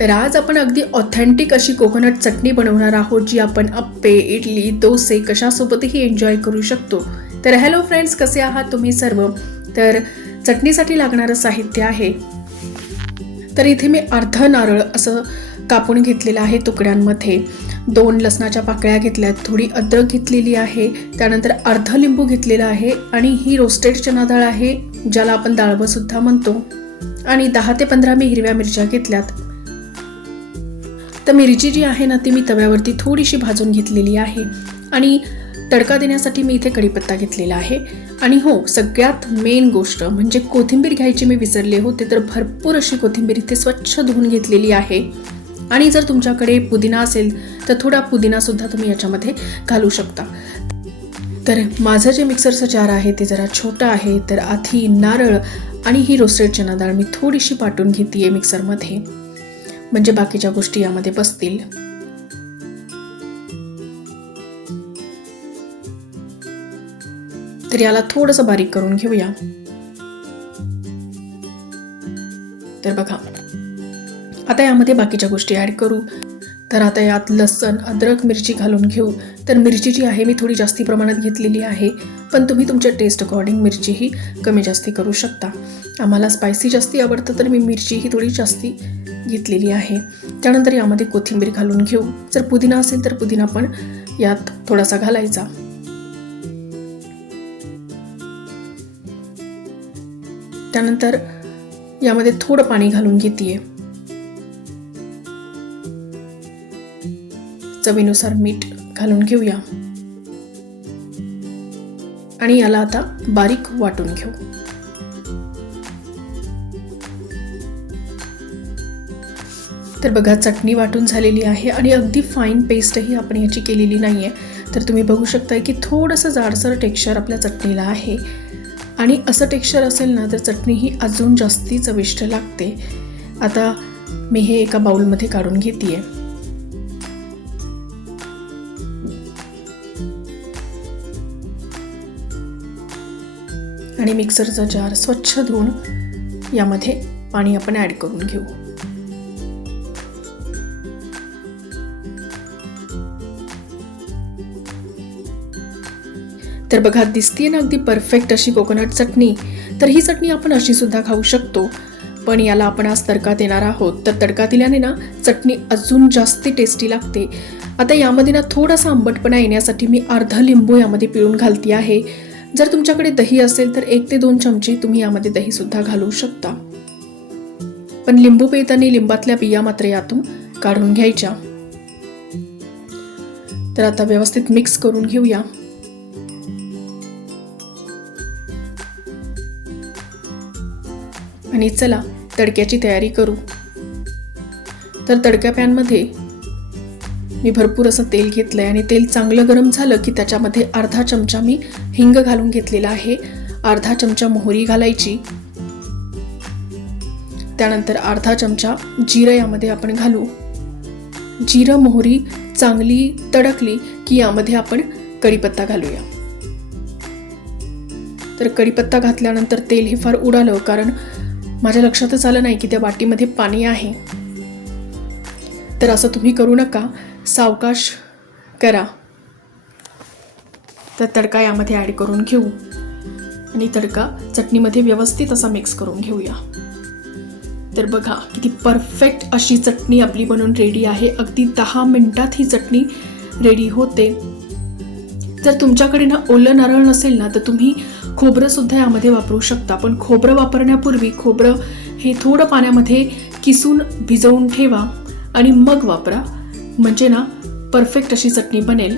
तर आज आपण अगदी ऑथेंटिक अशी कोकोनट चटणी बनवणार आहोत जी आपण अप्पे इडली डोसे कशासोबतही एन्जॉय करू शकतो. तर हॅलो फ्रेंड्स कसे आहात तुम्ही सर्व? तर चटणीसाठी लागणारं साहित्य आहे. तर इथे मी अर्ध नारळ असं कापून घेतलेलं आहे तुकड्यांमध्ये. दोन लसणाच्या पाकळ्या घेतल्यात थोडी अद्रक घेतलेली आहे त्यानंतर अर्ध लिंबू घेतलेला आहे आणि ही रोस्टेड चना डाळ आहे ज्याला आपण डाळवं सुद्धा म्हणतो. आणि दहा ते पंधरा मी हिरव्या मिरच्या घेतल्यात. तर मिरची जी आहे ना ती मी तव्यावरती थोडीशी भाजून घेतलेली आहे. आणि तडका देण्यासाठी मी इथे कढीपत्ता घेतलेला आहे. आणि हो सगळ्यात मेन गोष्ट म्हणजे कोथिंबीर घ्यायची मी विसरले होते तर भरपूर अशी कोथिंबीर इथे स्वच्छ धुवून घेतलेली आहे. आणि जर तुमच्याकडे पुदिना असेल तर थोडा पुदिनासुद्धा तुम्ही याच्यामध्ये घालू शकता. तर माझं जे मिक्सरचं जार आहे ते जरा छोटं आहे तर आधी नारळ आणि ही रोस्टेड चना डाळ मी थोडीशी पाटून घेते आहे मिक्सरमध्ये. म्हणजे बाकीच्या गोष्टी यामध्ये बसतील. तर याला थोडंसं बारीक करून घेऊया. तर बघा आता यामध्ये बाकीच्या गोष्टी ॲड करू. तर आता यात लसण अद्रक मिरची घालून घेऊ. तर मिरची जी आहे मी थोडी जास्ती प्रमाणात घेतलेली आहे पण तुम्ही तुमच्या टेस्ट अकॉर्डिंग मिरचीही कमी जास्ती करू शकता. आम्हाला स्पायसी जास्ती आवडतं तर मी मिरचीही थोडी जास्ती घेतलेली आहे. त्यानंतर यामध्ये कोथिंबीर घालून घेऊ. जर पुदिना असेल तर पुदिना पण यात थोडासा घालायचा. त्यानंतर यामध्ये थोडं पाणी घालून घेते चवीनुसार मीठ घालून घेऊया. आणि याला आता बारीक वाटून घेऊ. तर बघा चटणी वाटून झालेली आहे आणि अगदी फाईन पेस्टही आपण याची केलेली नाही आहे तर तुम्ही बघू शकताय की थोडंसं जाडसर टेक्स्चर आपल्या चटणीला आहे. आणि असं टेक्स्चर असेल ना तर चटणी ही अजून जास्ती चविष्ट लागते. आता मी हे एका बाउलमध्ये काढून घेते आणि मिक्सरचा जार स्वच्छ धुवून यामध्ये पाणी आपण ॲड करून घेऊ. तर बघा दिसतीये ना अगदी परफेक्ट अशी कोकोनट चटणी. तर ही चटणी आपण अशी सुद्धा खाऊ शकतो. पण याला आपण आज तडका देणार आहोत. तर तडका दिल्याने ना चटणी अजून जास्ती टेस्टी लागते. आता यामध्ये ना थोडासा आंबटपणा येण्यासाठी मी अर्धा लिंबू यामध्ये पिळून घालते आहे. जर तुमच्याकडे दही असेल तर एक ते दोन चमचे तुम्ही यामध्ये दही सुद्धा घालू शकता. पण लिंबू पिळताना लिंबातल्या बिया मात्र यातून काढून घ्यायच्या. तर आता व्यवस्थित मिक्स करून घेऊया. आणि चला तडक्याची तयारी करू. तर तडक्या पॅनमध्ये मी भरपूर असं तेल घेतलं आहे आणि तेल चांगलं गरम झालं की त्याच्यामध्ये अर्धा चमचा मी हिंग घालून घेतलेला आहे. अर्धा चमचा मोहरी घालायची. त्यानंतर अर्धा चमचा जिरं यामध्ये आपण घालू. जिरं मोहरी चांगली तडकली की यामध्ये आपण कढीपत्ता घालूया. तर कढीपत्ता घातल्यानंतर तेल हे फार उडालं कारण माझ्या लक्षातच आलं नाही की त्या वाटीमध्ये पाणी आहे. तर असं तुम्ही करू नका. सावकाश करा. तर तडका यामध्ये ॲड करून घेऊ. आणि तडका चटणीमध्ये व्यवस्थित असा मिक्स करून घेऊया. तर बघा किती परफेक्ट अशी चटणी आपली बनवून रेडी आहे. अगदी दहा मिनटात ही चटणी रेडी होते. जर तुमच्याकडे ना ओलं नारळ नसेल ना तर तुम्ही खोबरं सुद्धा यामध्ये वापरू शकता. पण खोबरं वापरण्यापूर्वी खोबरं हे थोडं पाण्यामध्ये किसून भिजवून ठेवा आणि मग वापरा. म्हणजे ना परफेक्ट अशी चटणी बनेल.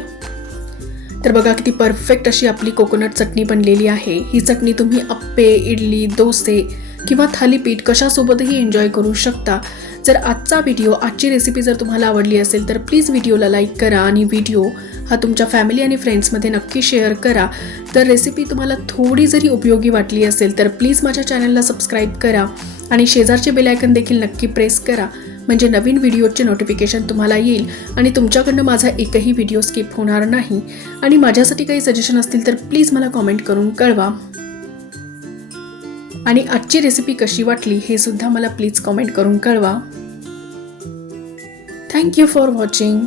तर बघा किती परफेक्ट अशी आपली कोकोनट चटणी बनलेली आहे. ही चटणी तुम्ही अप्पे इडली डोसे किंवा थालीपीठ कशासोबतही एन्जॉय करू शकता. जर आजचा व्हिडिओ आजची रेसिपी जर तुम्हाला आवडली असेल तर प्लीज व्हिडिओला लाईक करा आणि व्हिडिओ हा तुमच्या फॅमिली आणि फ्रेंड्समध्ये नक्की शेअर करा. तर रेसिपी तुम्हाला थोडी जरी उपयोगी वाटली असेल तर प्लीज माझ्या चॅनलला सबस्क्राईब करा आणि शेजारचे बेलायकन देखील नक्की प्रेस करा. म्हणजे नवीन व्हिडिओचे नोटिफिकेशन तुम्हाला येईल आणि तुमच्याकडनं माझा एकही व्हिडिओ स्किप होणार नाही. आणि माझ्यासाठी काही सजेशन असतील तर प्लीज मला कॉमेंट करून कळवा. आणि आजची रेसिपी कशी वाटली हे सुद्धा मला प्लीज कॉमेंट करून कळवा. Thank you for watching